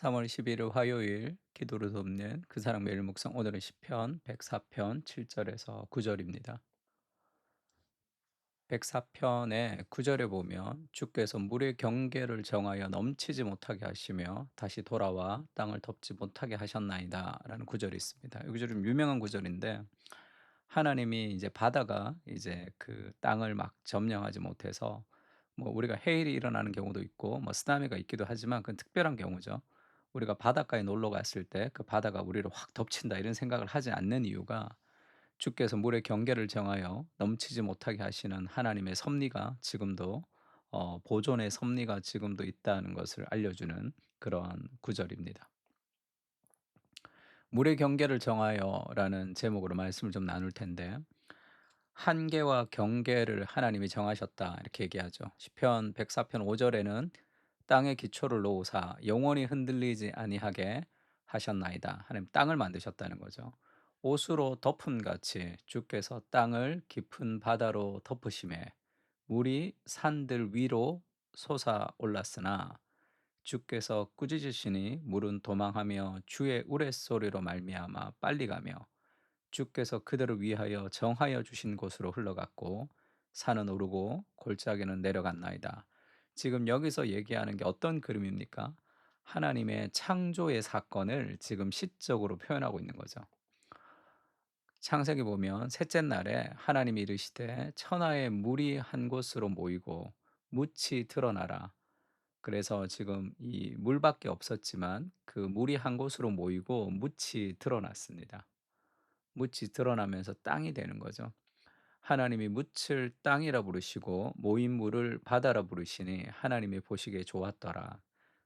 3월 11일 화요일 기도를 돕는 그 사랑 매일 묵상 오늘은 시편 104편 7절에서 9절입니다. 104편의 9절에 보면 주께서 물의 경계를 정하여 넘치지 못하게 하시며 다시 돌아와 땅을 덮지 못하게 하셨나이다 라는 구절이 있습니다. 이 구절은 좀 유명한 구절인데 하나님이 이제 바다가 이제 그 땅을 막 점령하지 못해서 뭐 우리가 해일이 일어나는 경우도 있고 뭐 쓰나미가 있기도 하지만 그건 특별한 경우죠. 우리가 바닷가에 놀러 갔을 때 그 바다가 우리를 확 덮친다 이런 생각을 하지 않는 이유가 주께서 물의 경계를 정하여 넘치지 못하게 하시는 하나님의 섭리가 지금도 보존의 섭리가 지금도 있다는 것을 알려주는 그러한 구절입니다. 물의 경계를 정하여라는 제목으로 말씀을 좀 나눌 텐데 한계와 경계를 하나님이 정하셨다 이렇게 얘기하죠. 시편 104편 5절에는 땅의 기초를 놓으사 영원히 흔들리지 아니하게 하셨나이다. 하나님 땅을 만드셨다는 거죠. 옷으로 덮음 같이 주께서 땅을 깊은 바다로 덮으심에 물이 산들 위로 솟아 올랐으나 주께서 꾸짖으시니 물은 도망하며 주의 우레소리로 말미암아 빨리 가며 주께서 그들을 위하여 정하여 주신 곳으로 흘러갔고 산은 오르고 골짜기는 내려갔나이다. 지금 여기서 얘기하는 게 어떤 그림입니까? 하나님의 창조의 사건을 지금 시적으로 표현하고 있는 거죠. 창세기 보면 셋째 날에 하나님이 이르시되 천하의 물이 한 곳으로 모이고 묻이 드러나라. 그래서 지금 이 물밖에 없었지만 그 물이 한 곳으로 모이고 묻이 드러났습니다. 묻이 드러나면서 땅이 되는 거죠. 하나님이 묻을 땅이라 부르시고 모인 물을 바다라 부르시니 하나님이 보시기에 좋았더라.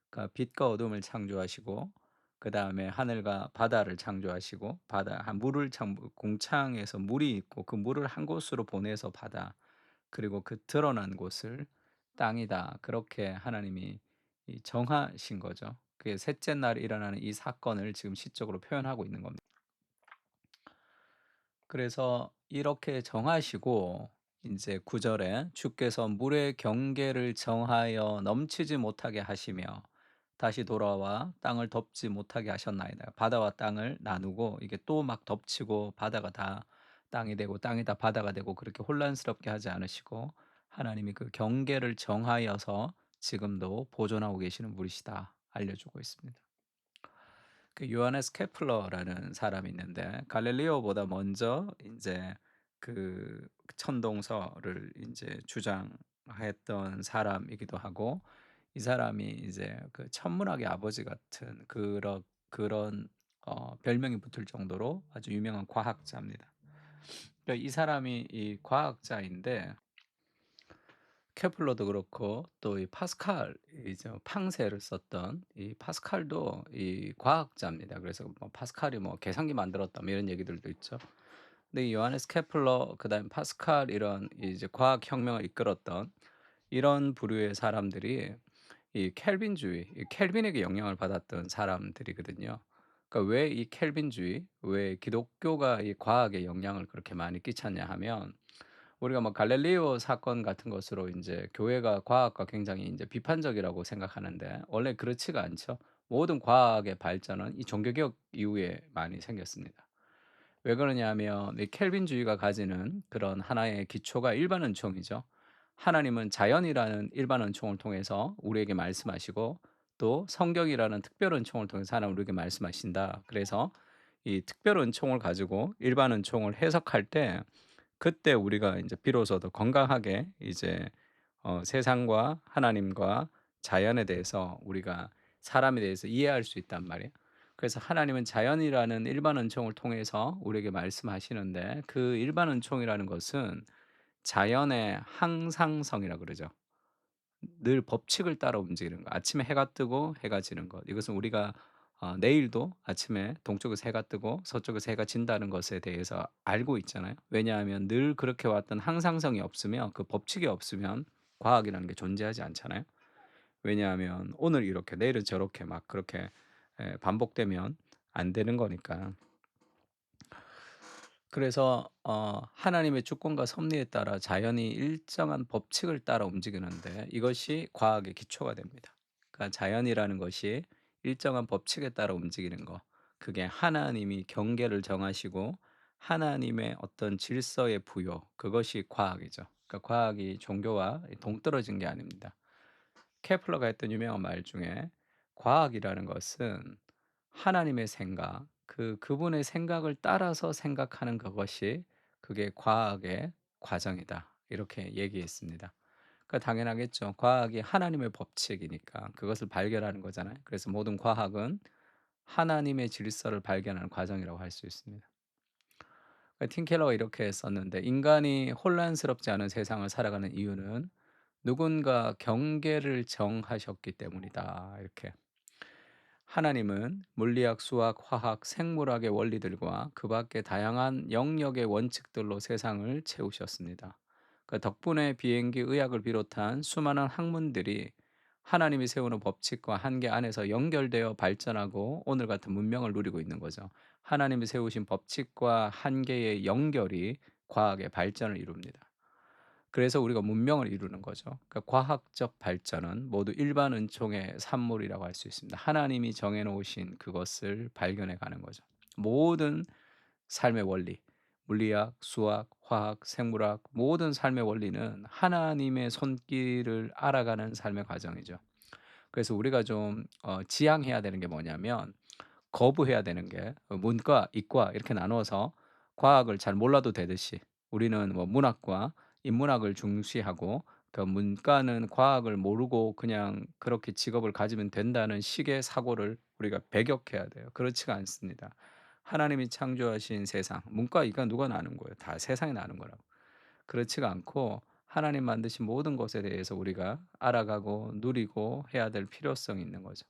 그러니까 빛과 어둠을 창조하시고 그 다음에 하늘과 바다를 창조하시고 물을 공창에서 물이 있고 그 물을 한 곳으로 보내서 바다 그리고 그 드러난 곳을 땅이다. 그렇게 하나님이 정하신 거죠. 그게 셋째 날 일어나는 이 사건을 지금 시적으로 표현하고 있는 겁니다. 그래서 이렇게 정하시고 인제 9 절에 주께서 물의 경계를 정하여 넘치지 못하게 하시며 다시 돌아와 땅을 덮지 못하게 하셨나이다. 바다와 땅을 나누고 이게 또 막 덮치고 바다가 다 땅이 되고 땅이 다 바다가 되고 그렇게 혼란스럽게 하지 않으시고 하나님이 그 경계를 정하여서 지금도 보존하고 계시는 분이시다 알려주고 있습니다. 그 요하네스 케플러라는 사람이 있는데 갈릴리오보다 먼저 인제 그 천동설을 인제 주장했던 사람이기도 하고 이 사람이 이제 그 천문학의 아버지 같은 그런 별명이 붙을 정도로 아주 유명한 과학자입니다. 그러니까 이 사람이 이 과학자인데 케플러도 그렇고 또 이 파스칼 이제 팡세를 썼던 이 파스칼도 이 과학자입니다. 그래서 뭐 파스칼이 뭐 계산기 만들었다 뭐 이런 얘기들도 있죠. 근데 이 요하네스 케플러 그다음에 파스칼 이런 이제 과학 혁명을 이끌었던 이런 부류의 사람들이 이 켈빈주의, 이 켈빈에게 영향을 받았던 사람들이거든요. 그러니까 왜 이 켈빈주의, 왜 기독교가 이 과학에 영향을 그렇게 많이 끼쳤냐 하면 우리가 뭐 갈릴리오 사건 같은 것으로 인제 교회가 과학과 굉장히 인제 비판적이라고 생각하는데 원래 그렇지가 않죠. 모든 과학의 발전은 이 종교개혁 이후에 많이 생겼습니다. 왜 그러냐 하면 이 켈빈주의가 가지는 그런 하나의 기초가 일반 은총이죠. 하나님은 자연이라는 일반 은총을 통해서 우리에게 말씀하시고 또 성경이라는 특별 은총을 통해서 하나님 우리에게 말씀하신다. 그래서 이 특별 은총을 가지고 일반 은총을 해석할 때 그때 우리가 인제 비로소 더 건강하게 이제 세상과 하나님과 자연에 대해서 우리가 사람에 대해서 이해할 수 있단 말이에요. 그래서 하나님은 자연이라는 일반 은총을 통해서 우리에게 말씀하시는데 그 일반 은총이라는 것은 자연의 항상성이라 그러죠. 늘 법칙을 따라 움직이는 것. 아침에 해가 뜨고 해가 지는 것. 이것은 우리가 내일도 아침에 동쪽에서 해가 뜨고 서쪽에서 해가 진다는 것에 대해서 알고 있잖아요. 왜냐하면 늘 그렇게 왔던 항상성이 없으면 그 법칙이 없으면 과학이라는 게 존재하지 않잖아요. 왜냐하면 오늘 이렇게 내일은 저렇게 막 그렇게 반복되면 안 되는 거니까. 그래서 하나님의 주권과 섭리에 따라 자연이 일정한 법칙을 따라 움직이는데 이것이 과학의 기초가 됩니다. 그러니까 자연이라는 것이 일정한 법칙에 따라 움직이는 거. 그게 하나님이 경계를 정하시고 하나님의 어떤 질서의 부여, 그것이 과학이죠. 그러니까 과학이 종교와 동떨어진 게 아닙니다. 케플러가 했던 유명한 말 중에 과학이라는 것은 하나님의 생각, 그분의 생각을 따라서 생각하는 그것이 그게 과학의 과정이다. 이렇게 얘기했습니다. 그러니까 당연하겠죠. 과학이 하나님의 법칙이니까 그것을 발견하는 거잖아요. 그래서 모든 과학은 하나님의 질서를 발견하는 과정이라고 할 수 있습니다. 그틴 켈러가 이렇게 썼는데 "인간이 혼란스럽지 않은 세상을 살아가는 이유는 누군가 경계를 정하셨기 때문이다." 이렇게. 하나님은 물리학, 수학, 화학, 생물학의 원리들과 그 밖의 다양한 영역의 원칙들로 세상을 채우셨습니다. 그 덕분에 비행기, 의학을 비롯한 수많은 학문들이 하나님이 세우는 법칙과 한계 안에서 연결되어 발전하고 오늘 같은 문명을 누리고 있는 거죠. 하나님이 세우신 법칙과 한계의 연결이 과학의 발전을 이룹니다. 그래서 우리가 문명을 이루는 거죠. 그러니까 과학적 발전은 모두 일반 은총의 산물이라고 할 수 있습니다. 하나님이 정해 놓으신 그것을 발견해 가는 거죠. 모든 삶의 원리, 물리학, 수학, 화학, 생물학, 모든 삶의 원리는 하나님의 손길을 알아가는 삶의 과정이죠. 그래서 우리가 좀 지향해야 되는 게 뭐냐면, 거부해야 되는 게 문과, 이과 이렇게 나누어서 과학을 잘 몰라도 되듯이 우리는 뭐 문학과 인문학을 중시하고, 그 문과는 과학을 모르고 그냥 그렇게 직업을 가지면 된다는 식의 사고를 우리가 배격해야 돼요. 그렇지가 않습니다. 하나님이 창조하신 세상, 문과, 이과 누가 나눈 거예요? 다 세상이 나눈 거라고. 그렇지가 않고 하나님 만드신 모든 것에 대해서 우리가 알아가고 누리고 해야 될 필요성이 있는 거죠.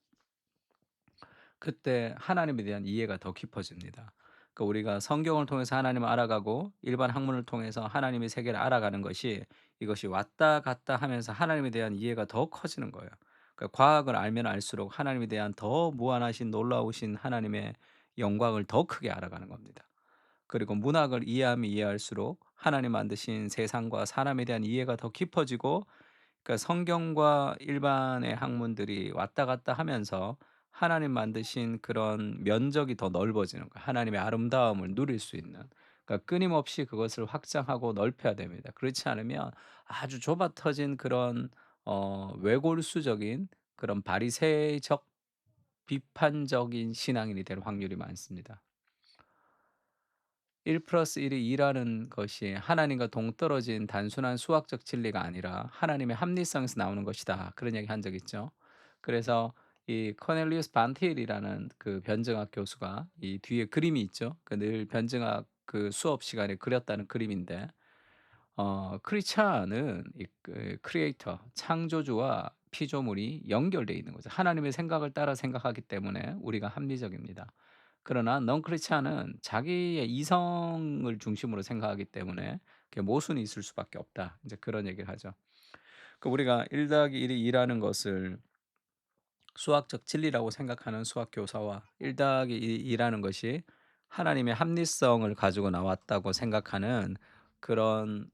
그때 하나님에 대한 이해가 더 깊어집니다. 그러니까 우리가 성경을 통해서 하나님을 알아가고 일반 학문을 통해서 하나님의 세계를 알아가는 것이, 이것이 왔다 갔다 하면서 하나님에 대한 이해가 더 커지는 거예요. 그러니까 과학을 알면 알수록 하나님에 대한 더 무한하신 놀라우신 하나님의 영광을 더 크게 알아가는 겁니다. 그리고 문학을 이해하면 이해할수록 하나님 만드신 세상과 사람에 대한 이해가 더 깊어지고, 그러니까 성경과 일반의 학문들이 왔다 갔다 하면서 하나님 만드신 그런 면적이 더 넓어지는 거예요. 하나님의 아름다움을 누릴 수 있는. 그러니까 끊임없이 그것을 확장하고 넓혀야 됩니다. 그렇지 않으면 아주 좁아 터진 그런 외골수적인 그런 바리새적 비판적인 신앙인이 될 확률이 많습니다. 1 플러스 1이 2 라는 것이 하나님과 동떨어진 단순한 수학적 진리가 아니라 하나님의 합리성에서 나오는 것이다. 그런 얘기 한 적 있죠. 그래서 이 코넬리우스 반티엘이라는 그 변증학 교수가 이 뒤에 그림이 있죠. 그 늘 변증학 그 수업 시간에 그렸다는 그림인데, 크리스찬은 이 크리에이터 창조주와 피조물이 연결되어 있는 거죠. 하나님의 생각을 따라 생각하기 때문에 우리가 합리적입니다. 그러나 넌 크리스찬은 자기의 이성을 중심으로 생각하기 때문에 그 모순이 있을 수밖에 없다. 이제 그런 얘기를 하죠. 그 우리가 1 더하기 1이 2 라는 것을 수학적 진리라고 생각하는 수학 교사와 1 더하기 2 라는 것이 하나님의 합리성을 가지고 나왔다고 생각하는 그런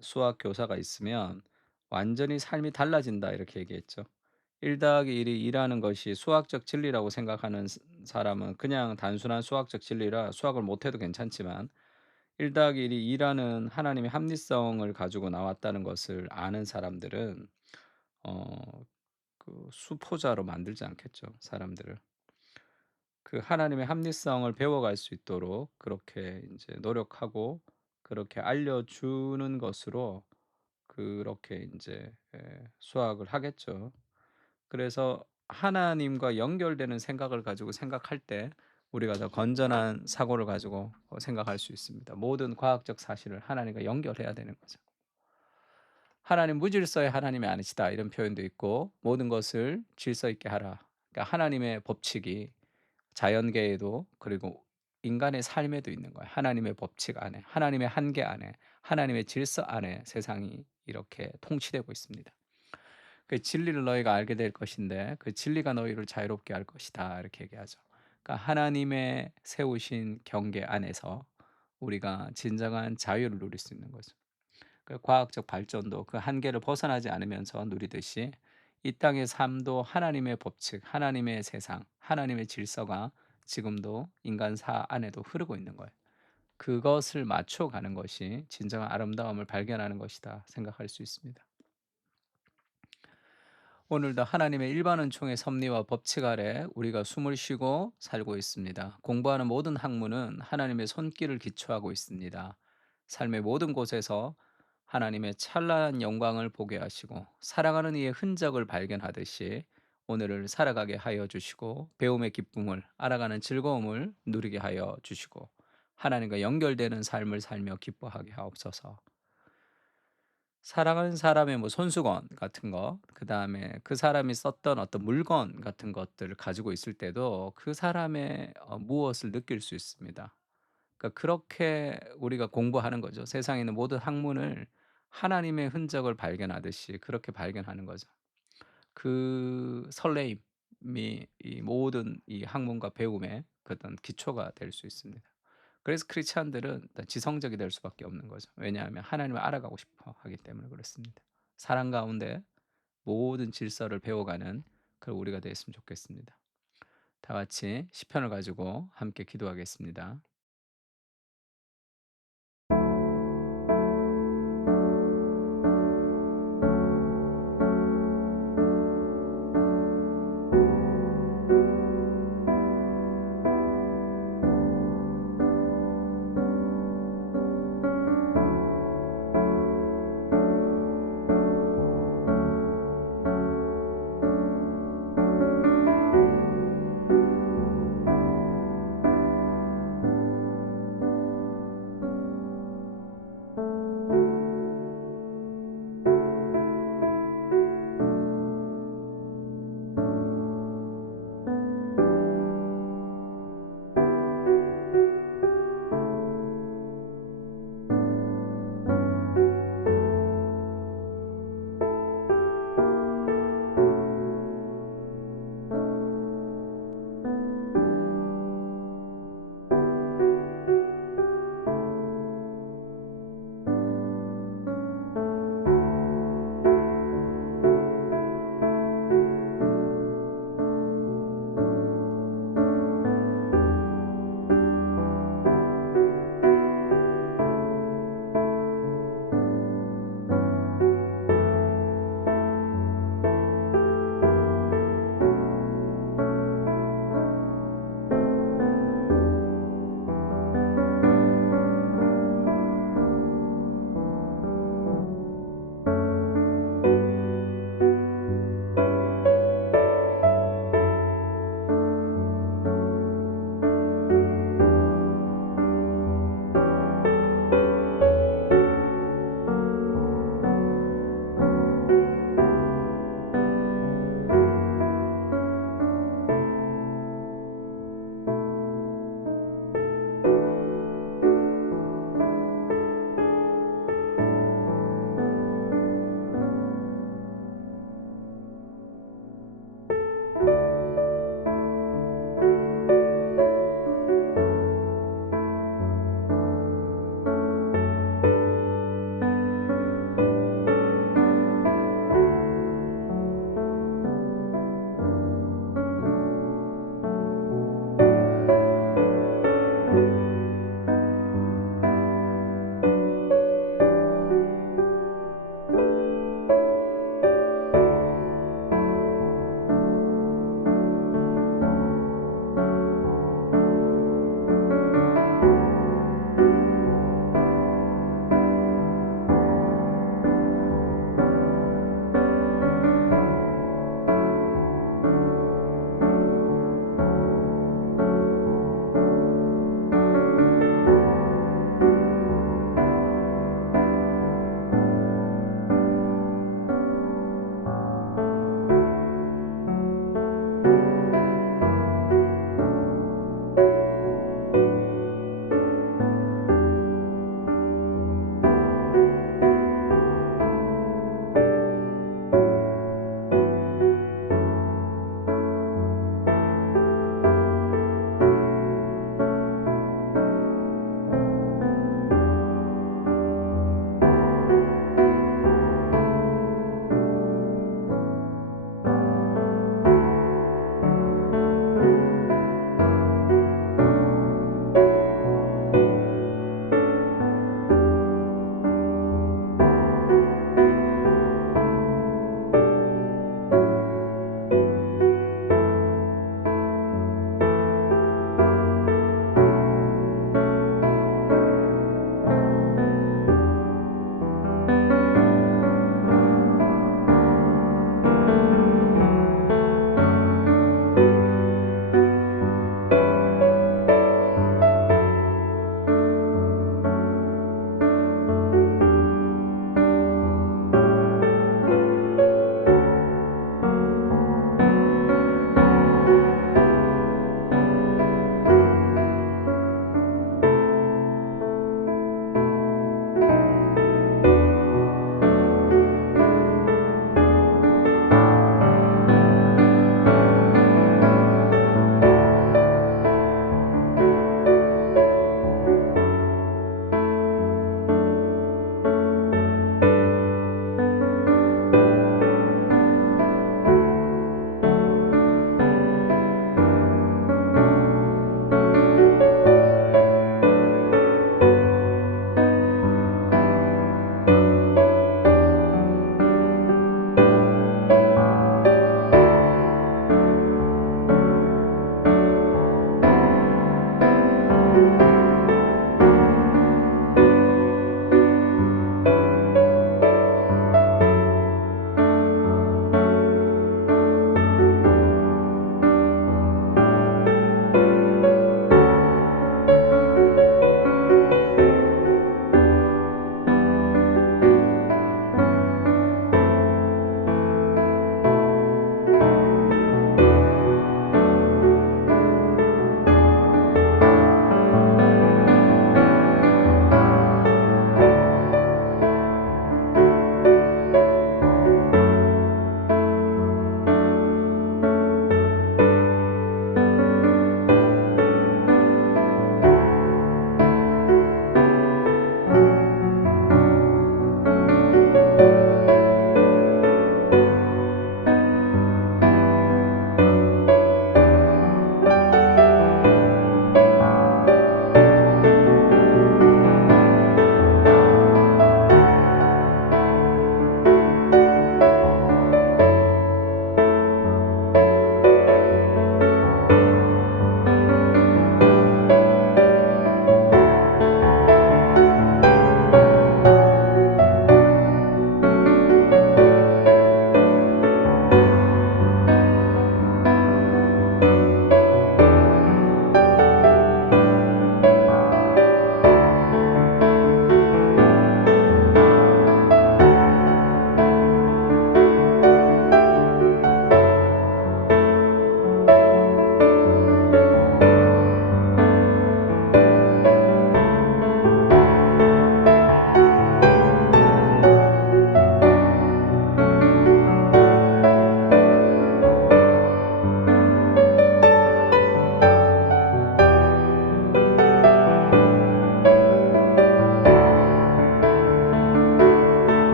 수학 교사가 있으면 "완전히 삶이 달라진다." 이렇게 얘기했죠. 1 더하기 1이 2 라는 것이 수학적 진리라고 생각하는 사람은 그냥 단순한 수학적 진리라 수학을 못 해도 괜찮지만, 1 더하기 1이 2 라는 하나님의 합리성을 가지고 나왔다는 것을 아는 사람들은 어 수포자로 만들지 않겠죠, 사람들을. 그 하나님의 합리성을 배워갈 수 있도록 그렇게 인제 노력하고 그렇게 알려주는 것으로 그렇게 인제 수학을 하겠죠. 그래서 하나님과 연결되는 생각을 가지고 생각할 때 우리가 더 건전한 사고를 가지고 생각할 수 있습니다. 모든 과학적 사실을 하나님과 연결해야 되는 거죠. 하나님 무질서의 하나님이 아니시다, 이런 표현도 있고 모든 것을 질서 있게 하라. 그러니까 하나님의 법칙이 자연계에도 그리고 인간의 삶에도 있는 거예요. 하나님의 법칙 안에, 하나님의 한계 안에, 하나님의 질서 안에 세상이 이렇게 통치되고 있습니다. 그 진리를 너희가 알게 될 것인데 그 진리가 너희를 자유롭게 할 것이다. 이렇게 얘기하죠. 그러니까 하나님의 세우신 경계 안에서 우리가 진정한 자유를 누릴 수 있는 거죠. 그 과학적 발전도 그 한계를 벗어나지 않으면서 누리듯이 이 땅의 삶도 하나님의 법칙, 하나님의 세상, 하나님의 질서가 지금도 인간사 안에도 흐르고 있는 거예요. 그것을 맞춰가는 것이 진정한 아름다움을 발견하는 것이다 생각할 수 있습니다. 오늘도 하나님의 일반은 총의 섭리와 법칙 아래 우리가 숨을 쉬고 살고 있습니다. 공부하는 모든 학문은 하나님의 손길을 기초하고 있습니다. 삶의 모든 곳에서 하나님의 찬란한 영광을 보게 하시고 사랑하는 이의 흔적을 발견하듯이 오늘을 살아가게 하여 주시고 배움의 기쁨을 알아가는 즐거움을 누리게 하여 주시고 하나님과 연결되는 삶을 살며 기뻐하게 하옵소서. 사랑하는 사람의 뭐 손수건 같은 거, 그다음에 그 사람이 썼던 어떤 물건 같은 것들을 가지고 있을 때도 그 사람의 무엇을 느낄 수 있습니다. 그러니까 그렇게 우리가 공부하는 거죠. 세상에 있는 모든 학문을 하나님의 흔적을 발견하듯이 그렇게 발견하는 거죠. 그 설레임이 이 모든 이 학문과 배움의 그 어떤 기초가 될 수 있습니다. 그래서 크리스찬들은 일단 지성적이 될 수밖에 없는 거죠. 왜냐하면 하나님을 알아가고 싶어 하기 때문에 그렇습니다. 사랑 가운데 모든 질서를 배워가는 그런 우리가 됐으면 좋겠습니다. 다 같이 시편을 가지고 함께 기도하겠습니다.